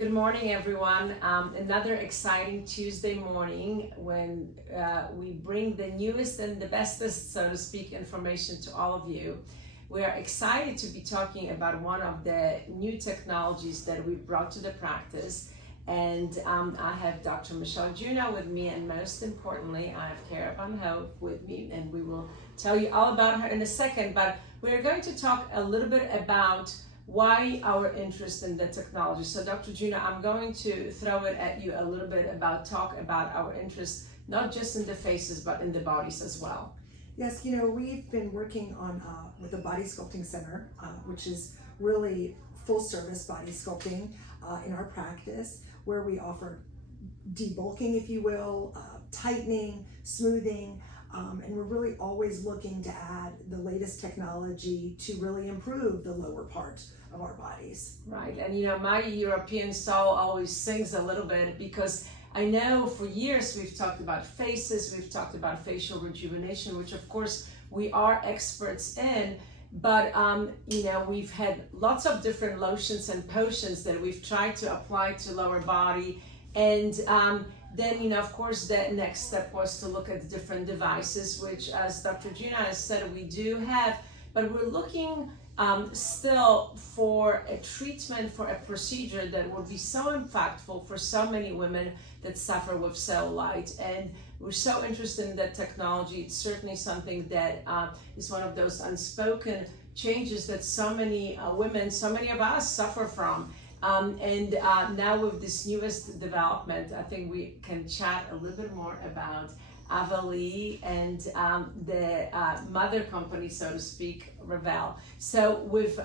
Good morning, everyone. Another exciting Tuesday morning when we bring the newest and the bestest, so to speak, information to all of you. We are excited to be talking about one of the new technologies that we brought to the practice. And I have Dr. Michelle Juneau with me, and most importantly, I have Caro Van Hove with me, and we will tell you all about her in a second. But we're going to talk a little bit about why our interest in the technology. So Dr. Juneau, I'm going to throw it at you a little bit talk about our interest, not just in the faces, but in the bodies as well. Yes, we've been working on with the Body Sculpting Center, which is really full service body sculpting in our practice, where we offer debulking, if you will, tightening, smoothing, and we're really always looking to add the latest technology to really improve the lower part of our bodies. Right, and my European soul always sings a little bit, because I know for years we've talked about faces, we've talked about facial rejuvenation, which of course we are experts in, but we've had lots of different lotions and potions that we've tried to apply to lower body, and then, of course, the next step was to look at different devices, which, as Dr. Juneau has said, we do have, but we're looking still for a treatment, for a procedure that will be so impactful for so many women that suffer with cellulite. And we're so interested in that technology. It's certainly something that is one of those unspoken changes that so many women, so many of us suffer from. And now with this newest development, I think we can chat a little bit more about Avelí and the mother company, so to speak, Revelle. So with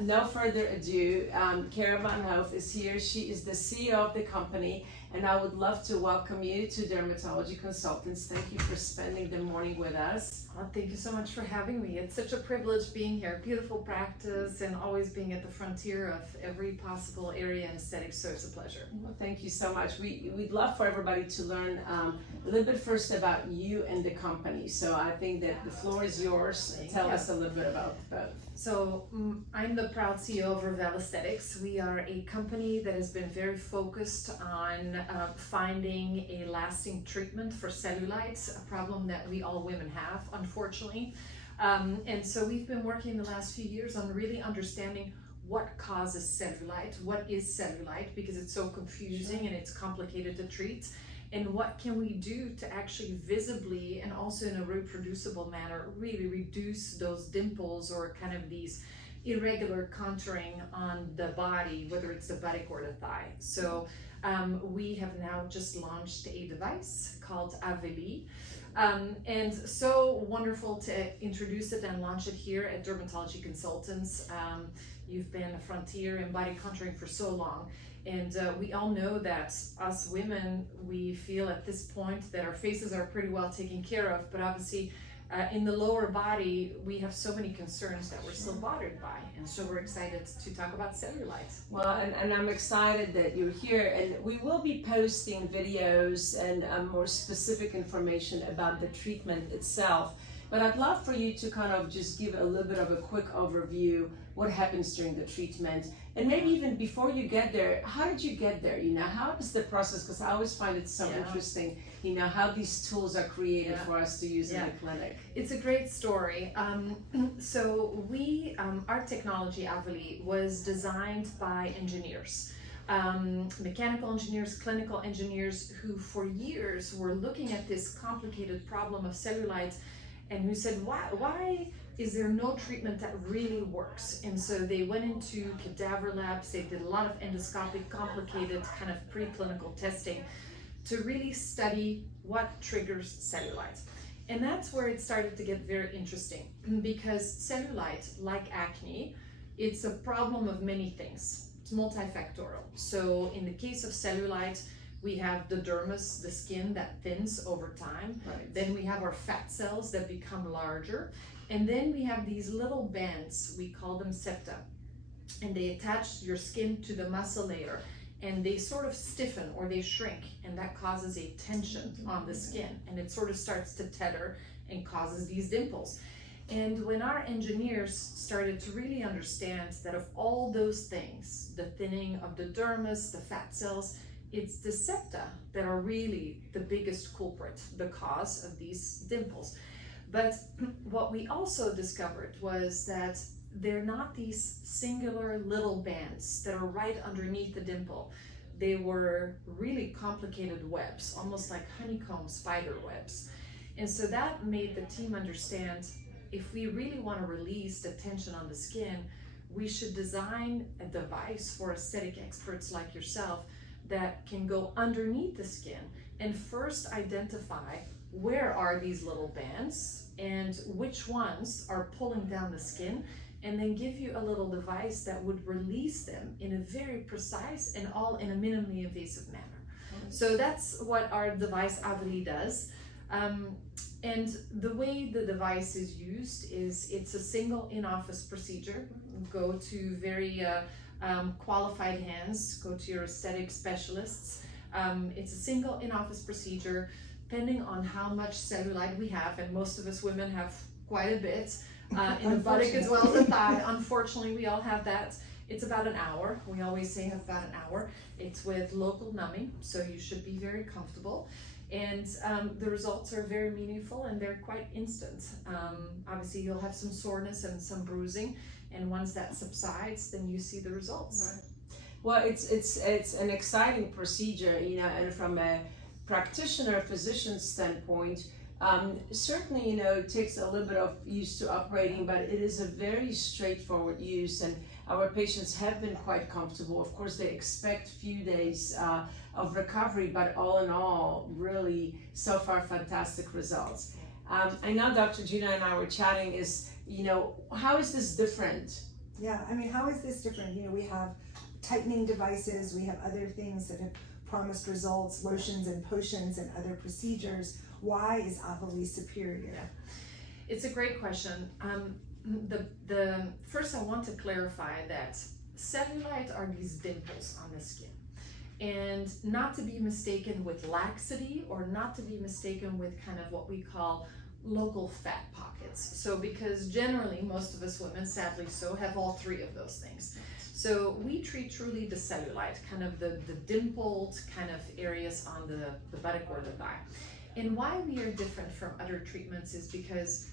no further ado, Caro Van Hove is here. She is the CEO of the company, and I would love to welcome you to Dermatology Consultants. Thank you for spending the morning with us. Well, thank you so much for having me. It's such a privilege being here. Beautiful practice and always being at the frontier of every possible area in aesthetics, so it's a pleasure. Well, thank you so much. We'd love for everybody to learn a little bit first about you and the company. So I think that the floor is yours. Tell us a little bit about both. So I'm the proud CEO of Revelle Aesthetics. We are a company that has been very focused on finding a lasting treatment for cellulite, a problem that we all women have, unfortunately. And so we've been working the last few years on really understanding what causes cellulite, what is cellulite, because it's so confusing and it's complicated to treat, and what can we do to actually visibly and also in a reproducible manner really reduce those dimples or kind of these irregular contouring on the body, whether it's the buttock or the thigh. So we have now just launched a device called Avelí. And so wonderful to introduce it and launch it here at Dermatology Consultants. You've been a frontier in body contouring for so long, and we all know that us women, we feel at this point that our faces are pretty well taken care of, but obviously in the lower body, we have so many concerns that we're still bothered by, and so we're excited to talk about cellulite. Well, and I'm excited that you're here, and we will be posting videos and more specific information about the treatment itself. But I'd love for you to kind of just give a little bit of a quick overview, what happens during the treatment, and maybe even before you get there, how did you get there? How is the process? Because I always find it so interesting, how these tools are created for us to use in the clinic. It's a great story. So our technology, Avelí, was designed by engineers. Mechanical engineers, clinical engineers, who for years were looking at this complicated problem of cellulite, and who said, why is there no treatment that really works? And so they went into cadaver labs, they did a lot of endoscopic, complicated kind of preclinical testing to really study what triggers cellulite. And that's where it started to get very interesting, because cellulite, like acne, it's a problem of many things. It's multifactorial. So in the case of cellulite, we have the dermis, the skin that thins over time. Right. Then we have our fat cells that become larger. And then we have these little bands, we call them septa. And they attach your skin to the muscle layer, and they sort of stiffen or they shrink, and that causes a tension on the skin, and it sort of starts to tether and causes these dimples. And when our engineers started to really understand that of all those things, the thinning of the dermis, the fat cells, it's the septa that are really the biggest culprit, the cause of these dimples. But what we also discovered was that they're not these singular little bands that are right underneath the dimple. They were really complicated webs, almost like honeycomb spider webs. And so that made the team understand, if we really want to release the tension on the skin, we should design a device for aesthetic experts like yourself that can go underneath the skin and first identify where are these little bands and which ones are pulling down the skin, and then give you a little device that would release them in a very precise and all in a minimally invasive manner. So that's what our device Avelí does. And the way the device is used is it's a single in-office procedure. Go to very qualified hands, go to your aesthetic specialists. It's a single in-office procedure, depending on how much cellulite we have, and most of us women have quite a bit, in the buttock as well as the thigh. Unfortunately, we all have that. It's about an hour. We always say about an hour. It's with local numbing, so you should be very comfortable. And the results are very meaningful, and they're quite instant. Obviously, you'll have some soreness and some bruising, and once that subsides, then you see the results. Right. Well, it's an exciting procedure, you know, and from a practitioner, physician standpoint, certainly, you know, it takes a little bit of use to operating, but it is a very straightforward use, and our patients have been quite comfortable. Of course, they expect few days of recovery, but all in all, really, so far, fantastic results. I know Dr. Juneau and I were chatting you know, how is this different? Yeah, I mean, how is this different? You know, we have tightening devices, we have other things that have promised results, lotions and potions and other procedures. Why is Avelí superior? Yeah. It's a great question. The first I want to clarify that cellulite are these dimples on the skin, and not to be mistaken with laxity, or not to be mistaken with kind of what we call local fat pockets. So because generally most of us women, sadly so, have all three of those things. So we treat truly the cellulite, kind of the dimpled kind of areas on the buttock or the thigh. And why we are different from other treatments is because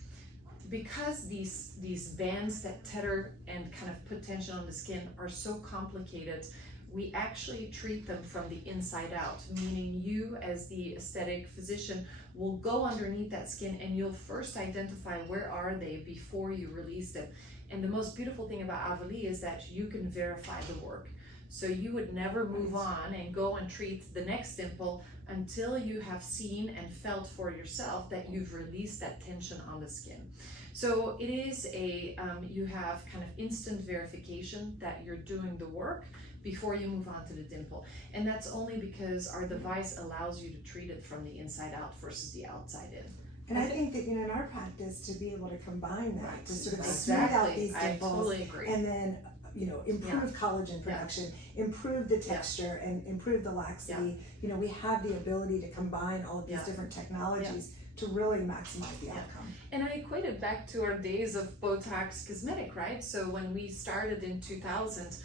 these bands that tether and kind of put tension on the skin are so complicated, we actually treat them from the inside out, meaning you as the aesthetic physician will go underneath that skin and you'll first identify where are they before you release them. And the most beautiful thing about Avelí is that you can verify the work. So you would never move on and go and treat the next dimple until you have seen and felt for yourself that you've released that tension on the skin. So it is you have kind of instant verification that you're doing the work before you move on to the dimple. And that's only because our device allows you to treat it from the inside out versus the outside in. And I think that, you know, in our practice, to be able to combine that, Right. to sort of Exactly. smooth out these I dimples, totally agree. and then, you know, improve collagen production, improve the texture, and improve the laxity. You know, we have the ability to combine all of these different technologies to really maximize the outcome. And I equate it back to our days of Botox cosmetic, right? So when we started in 2000,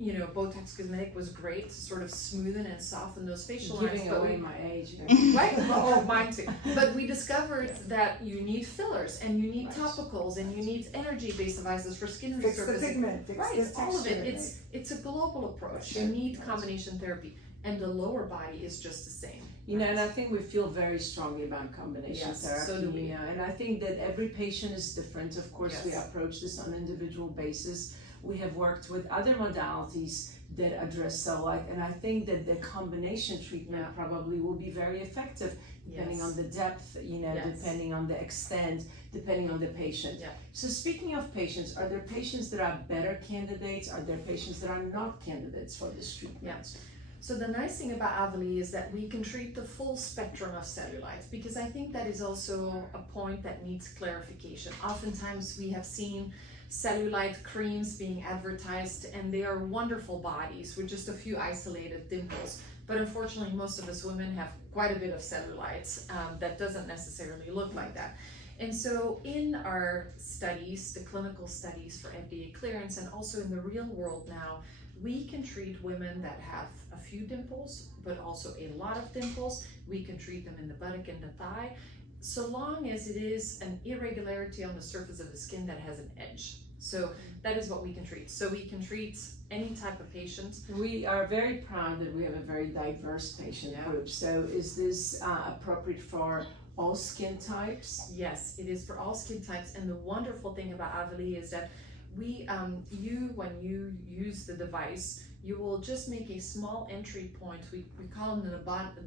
you know, Botox cosmetic was great to sort of smoothen and soften those facial lines. Giving away my age. Right, well, mine too. But we discovered that you need fillers, and you need topicals, and you need energy-based devices for skin Fix resurfacing. the pigment, fix the texture. All of it. It's a global approach. You need combination therapy, and the lower body is just the same. You know, and I think we feel very strongly about combination therapy. So do we. You know, and I think that every patient is different. Of course, we approach this on an individual basis. We have worked with other modalities that address cellulite, and I think that the combination treatment probably will be very effective, depending on the depth, you know, depending on the extent, depending on the patient. So speaking of patients, are there patients that are better candidates? Are there patients that are not candidates for this treatment? So the nice thing about Avelí is that we can treat the full spectrum of cellulite, because I think that is also a point that needs clarification. Oftentimes we have seen cellulite creams being advertised, and they are wonderful bodies with just a few isolated dimples. But unfortunately, most of us women have quite a bit of cellulite that doesn't necessarily look like that. And so in our studies, the clinical studies for FDA clearance, and also in the real world now, we can treat women that have a few dimples, but also a lot of dimples. We can treat them in the buttock and the thigh, so long as it is an irregularity on the surface of the skin that has an edge. So that is what we can treat. So we can treat any type of patient. We are very proud that we have a very diverse patient group. So is this appropriate for all skin types? Yes, it is for all skin types. And the wonderful thing about Avelí is that when you use the device, you will just make a small entry point. We call them the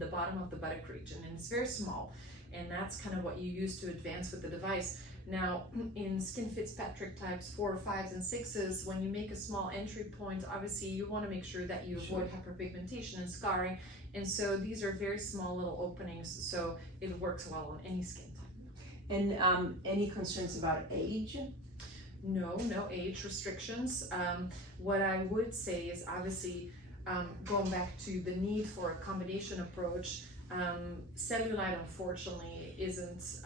bottom of the buttock region, and it's very small. And that's kind of what you use to advance with the device. Now, in skin Fitzpatrick types 4, 5s, and 6s, when you make a small entry point, obviously you want to make sure that you avoid hyperpigmentation and scarring. And so these are very small little openings, so it works well on any skin type. And any concerns about age? No age restrictions. What I would say is obviously going back to the need for a combination approach. Cellulite, unfortunately, isn't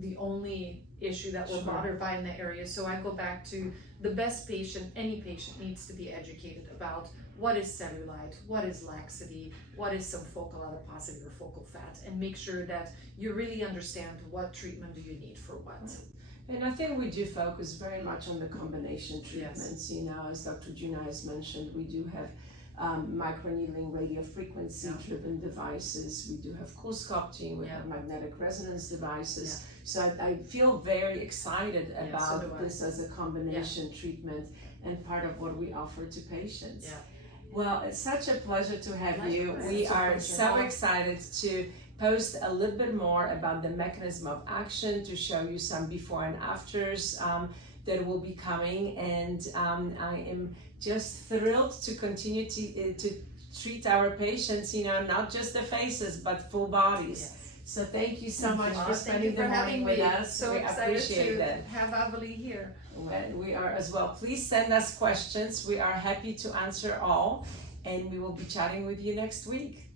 the only issue that we're bothered by in the area. So I go back to the best patient. Any patient needs to be educated about what is cellulite, what is laxity, what is some focal adiposity or focal fat, and make sure that you really understand what treatment do you need for what. And I think we do focus very much on the combination treatments. You know, as Dr. Juneau has mentioned, we do have microneedling radiofrequency-driven devices. We do have cool sculpting. We have magnetic resonance devices. So I feel very excited about this as a combination treatment and part of what we offer to patients. Well, it's such a pleasure to have you. We are so excited to post a little bit more about the mechanism of action, to show you some before and afters that will be coming, and I am just thrilled to continue to treat our patients, you know, not just the faces but full bodies. So thank you so much for spending the morning with us. So we appreciate to have Avelí here. Well, we are as well. Please send us questions. We are happy to answer all, and we will be chatting with you next week.